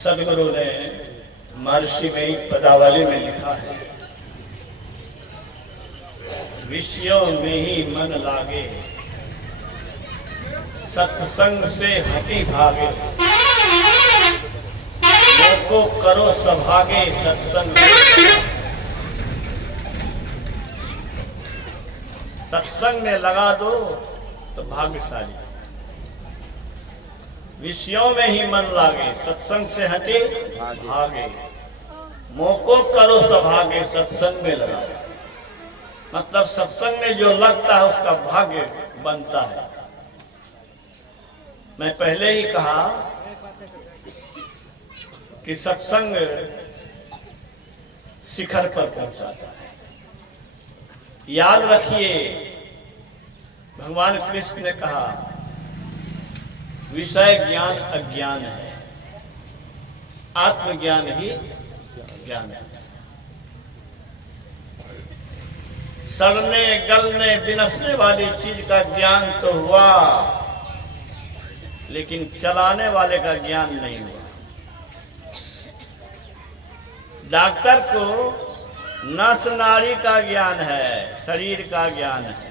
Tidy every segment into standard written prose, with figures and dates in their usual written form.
सदगुरु ने महर्षि में पदावली में लिखा है, विषयों में ही मन लागे, सत्संग से हटी भागे, को करो सभागे सत्संग सत्संग में लगा दो तो भाग्यशाली। विषयों में ही मन लागे, सत्संग से हटे भागे, मोको करो सभागे सत्संग में लगा। मतलब सत्संग में जो लगता है उसका भाग्य बनता है। मैं पहले ही कहा कि सत्संग शिखर पर पहुंचाता है। याद रखिए, भगवान कृष्ण ने कहा विषय ज्ञान अज्ञान है, आत्मज्ञान ही ज्ञान है। सड़ने गलने विनसने वाली चीज का ज्ञान तो हुआ, लेकिन चलाने वाले का ज्ञान नहीं हुआ। डॉक्टर को नस नाड़ी का ज्ञान है, शरीर का ज्ञान है,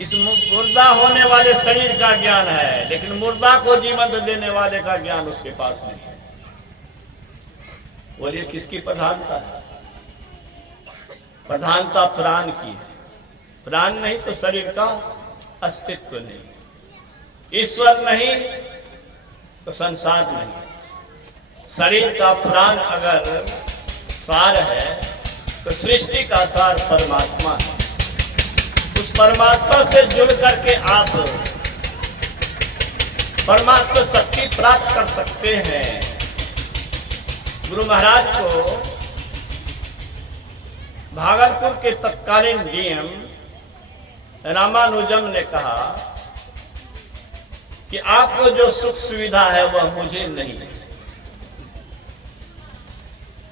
इस मुर्दा होने वाले शरीर का ज्ञान है, लेकिन मुर्दा को जीवन देने वाले का ज्ञान उसके पास नहीं है। और ये किसकी प्रधानता है? प्रधानता प्राण की है। प्राण नहीं तो शरीर का अस्तित्व नहीं। ईश्वर नहीं तो संसार नहीं। शरीर का प्राण अगर सार है तो सृष्टि का सार परमात्मा है। उस परमात्मा से जुड़ करके आप परमात्मा शक्ति प्राप्त कर सकते हैं। गुरु महाराज को भागलपुर के तत्कालीन डीएम रामानुजम ने कहा कि आपको जो सुख सुविधा है वह मुझे नहीं है।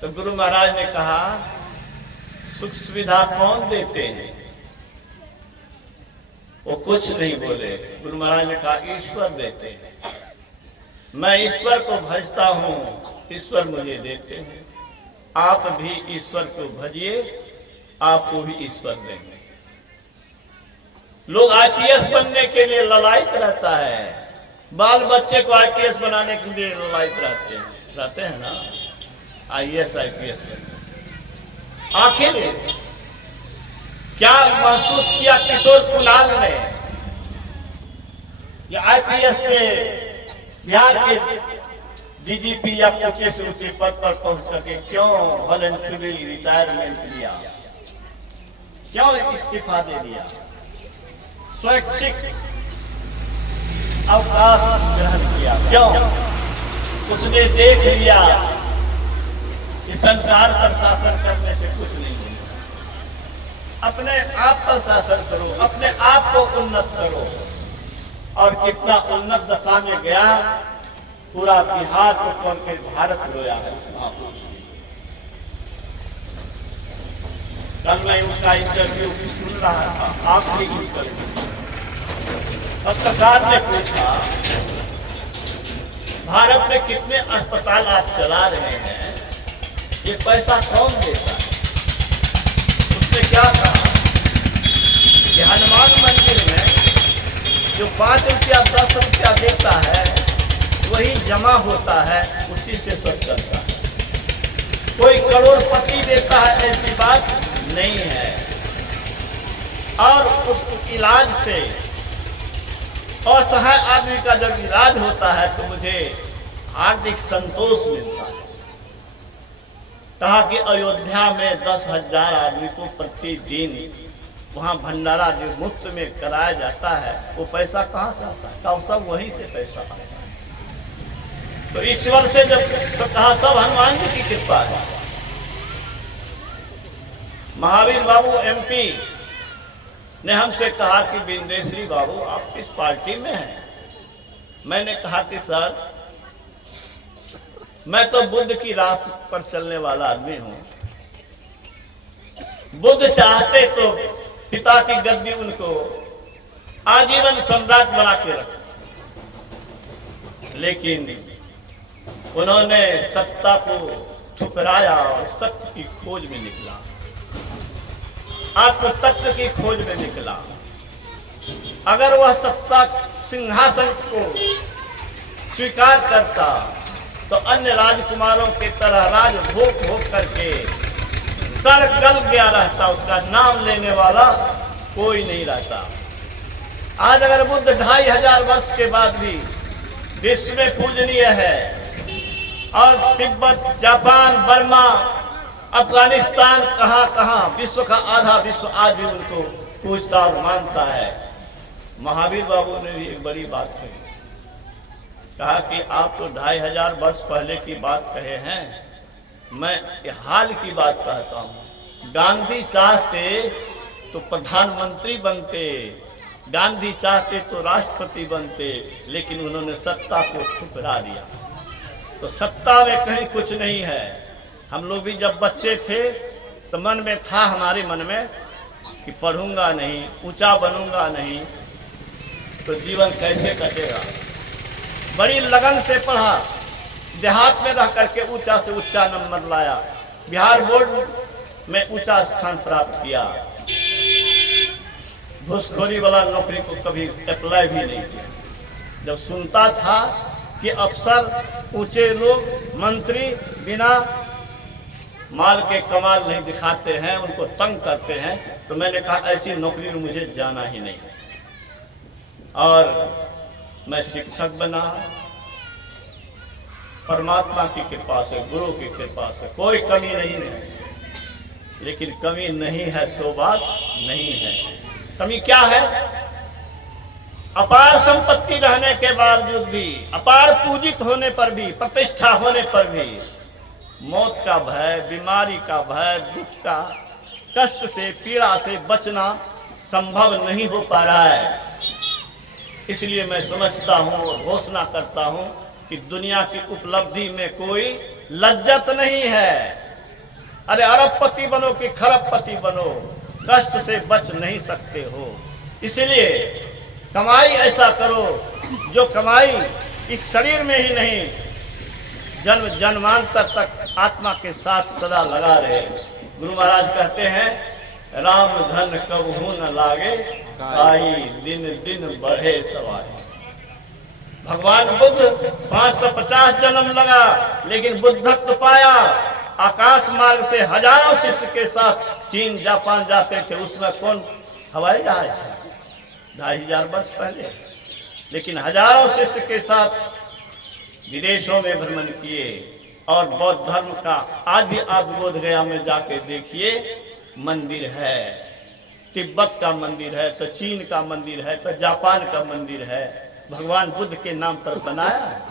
तो गुरु महाराज ने कहा सुख सुविधा कौन देते हैं? वो कुछ नहीं बोले। गुरु महाराज ने कहा ईश्वर देते हैं। मैं ईश्वर को भजता हूं, ईश्वर मुझे देते हैं। आप भी ईश्वर को भजिए, आपको भी ईश्वर देंगे। लोग आईपीएस बनने के लिए ललायत रहता है, बाल बच्चे को आईपीएस बनाने के लिए ललायत रहते हैं ना, आईएएस आईपीएस। आखिर क्या महसूस किया किशोर कुणाल ने? या आईपीएस से बिहार के डीजीपी या ऊंचे से ऊंचे पद पर पहुंच करके क्यों वॉलंटरी रिटायरमेंट लिया, क्यों इस्तीफा दे दिया, स्वैच्छिक अवकाश ग्रहण किया? क्यों? उसने देख लिया कि संसार पर शासन करने से कुछ नहीं होगा। अपने आप पर शासन करो, अपने आप को उन्नत करो। और कितना उन्नत दशा में गया, पूरा बिहार को खोल के भारत रोया है उस महापुरुष ने। कल मैं उनका इंटरव्यू सुन रहा था, आखिरी इंटरव्यू। पत्रकार ने पूछा भारत में कितने अस्पताल आप चला रहे हैं, ये पैसा कौन देता है? उसने क्या कहा कि हनुमान मंदिर में जो 5 रुपया 10 रुपया देता है वही जमा होता है, उसी से सब चलता है। कोई करोड़पति देता है ऐसी बात नहीं है। और उस इलाज से असहाय आदमी का जब इलाज होता है तो मुझे हार्दिक संतोष मिलता है। कहा कि अयोध्या में 10,000 आदमी को प्रतिदिन वहां भंडारा जो मुफ्त में कराया जाता है, वो पैसा कहां से आता है? तो सब वहीं से पैसा आता है। तो ईश्वर से जब कहा सब हनुमान जी की कृपा है। महावीर बाबू एमपी ने हमसे कहा कि बिंदेश्वरी बाबू आप किस पार्टी में हैं? मैंने कहा कि सर मैं तो बुद्ध की राह पर चलने वाला आदमी हूं। बुद्ध चाहते तो पिता की गद्दी उनको आजीवन सम्राट बना के रख, लेकिन उन्होंने सत्ता को ठुकराया और सत्य की खोज में निकला, आत्म तत्व की खोज में निकला। अगर वह सत्ता सिंहासन को स्वीकार करता तो अन्य राजकुमारों के तरह राज भोग भोग करके सर गल गया रहता, उसका नाम लेने वाला कोई नहीं रहता। आज अगर बुद्ध 2500 वर्ष के बाद भी विश्व में पूजनीय है और तिब्बत, जापान, बर्मा, अफगानिस्तान, कहां विश्व का आधा विश्व आज भी उनको पूजता और मानता है। महावीर बाबू ने भी एक बड़ी बात कही, कहा कि आप तो 2500 वर्ष पहले की बात कहे हैं, मैं हाल की बात कहता हूं। गांधी चाहते तो प्रधानमंत्री बनते, गांधी चाहते तो राष्ट्रपति बनते, लेकिन उन्होंने सत्ता को ठुकरा दिया। तो सत्ता में कहीं कुछ नहीं है। हम लोग भी जब बच्चे थे तो मन में था, हमारे मन में, कि पढ़ूंगा नहीं, ऊंचा बनूंगा नहीं तो जीवन कैसे कटेगा। बड़ी लगन से पढ़ा, देहात में रह करके ऊंचा से ऊंचा नंबर लाया, बिहार बोर्ड में ऊंचा स्थान प्राप्त किया। घूसखोरी वाला नौकरी को कभी अप्लाई भी नहीं किया। जब सुनता था कि अफसर, ऊंचे लोग, मंत्री बिना माल के कमाल नहीं दिखाते हैं, उनको तंग करते हैं, तो मैंने कहा ऐसी नौकरी में मुझे जाना ही नहीं। और मैं शिक्षक बना, परमात्मा की कृपा से, गुरु की कृपा से कोई कमी नहीं है। लेकिन कमी नहीं है सो बात नहीं है। कमी क्या है? अपार संपत्ति रहने के बावजूद भी, अपार पूजित होने पर भी, प्रतिष्ठा होने पर भी मौत का भय, बीमारी का भय, दुख का, कष्ट से, पीड़ा से बचना संभव नहीं हो पा रहा है। इसलिए मैं समझता हूं और घोषणा करता हूं कि दुनिया की उपलब्धि में कोई लज्जत नहीं है। अरे अरबपति बनो कि खरबपति बनो, कष्ट से बच नहीं सकते हो। इसलिए कमाई ऐसा करो जो कमाई इस शरीर में ही नहीं, जन्म जन्मांतर तक आत्मा के साथ सदा लगा रहे। गुरु महाराज कहते हैं, राम धन कबहू न लागे, आई दिन दिन बढ़े सवारी। भगवान बुद्ध 550 जन्म लगा, लेकिन बुद्धत्व पाया आकाश मार्ग से हजारों शिष्य के साथ चीन, जापान जाते थे। उसमें कौन हवाई जहाज था? 2500 वर्ष पहले। लेकिन हजारों शिष्य के साथ विदेशों में भ्रमण किए। और बौद्ध धर्म का आज भी आप बोध गया में जाके देखिए, मंदिर है, तिब्बत का मंदिर है, तो चीन का मंदिर है, तो जापान का मंदिर है, भगवान बुद्ध के नाम पर बनाया है।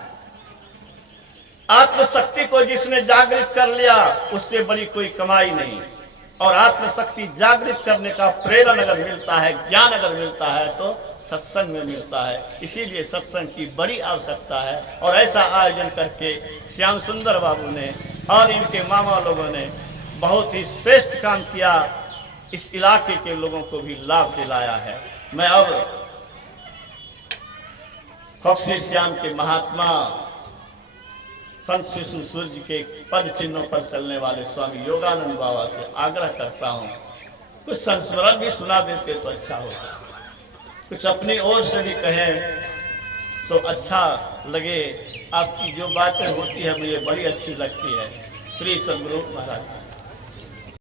आत्मशक्ति को जिसने जागृत कर लिया, उससे बड़ी कोई कमाई नहीं। और आत्मशक्ति जागृत करने का प्रेरण अगर मिलता है, ज्ञान अगर मिलता है, तो सत्संग में मिलता है। इसीलिए सत्संग की बड़ी आवश्यकता है। और ऐसा आयोजन करके श्याम सुंदर बाबू ने और इनके मामा लोगों ने बहुत ही श्रेष्ठ काम किया, इस इलाके के लोगों को भी लाभ दिलाया है। मैं अब खोखसी श्याम के महात्मा संत शिशु सूर्य के पद चिन्हों पर चलने वाले स्वामी योगानंद बाबा से आग्रह करता हूँ, कुछ संस्मरण भी सुना देते तो अच्छा होता, कुछ अपनी ओर से भी कहें तो अच्छा लगे। आपकी जो बातें होती है मुझे बड़ी अच्छी लगती है। श्री सद्गुरु महाराज।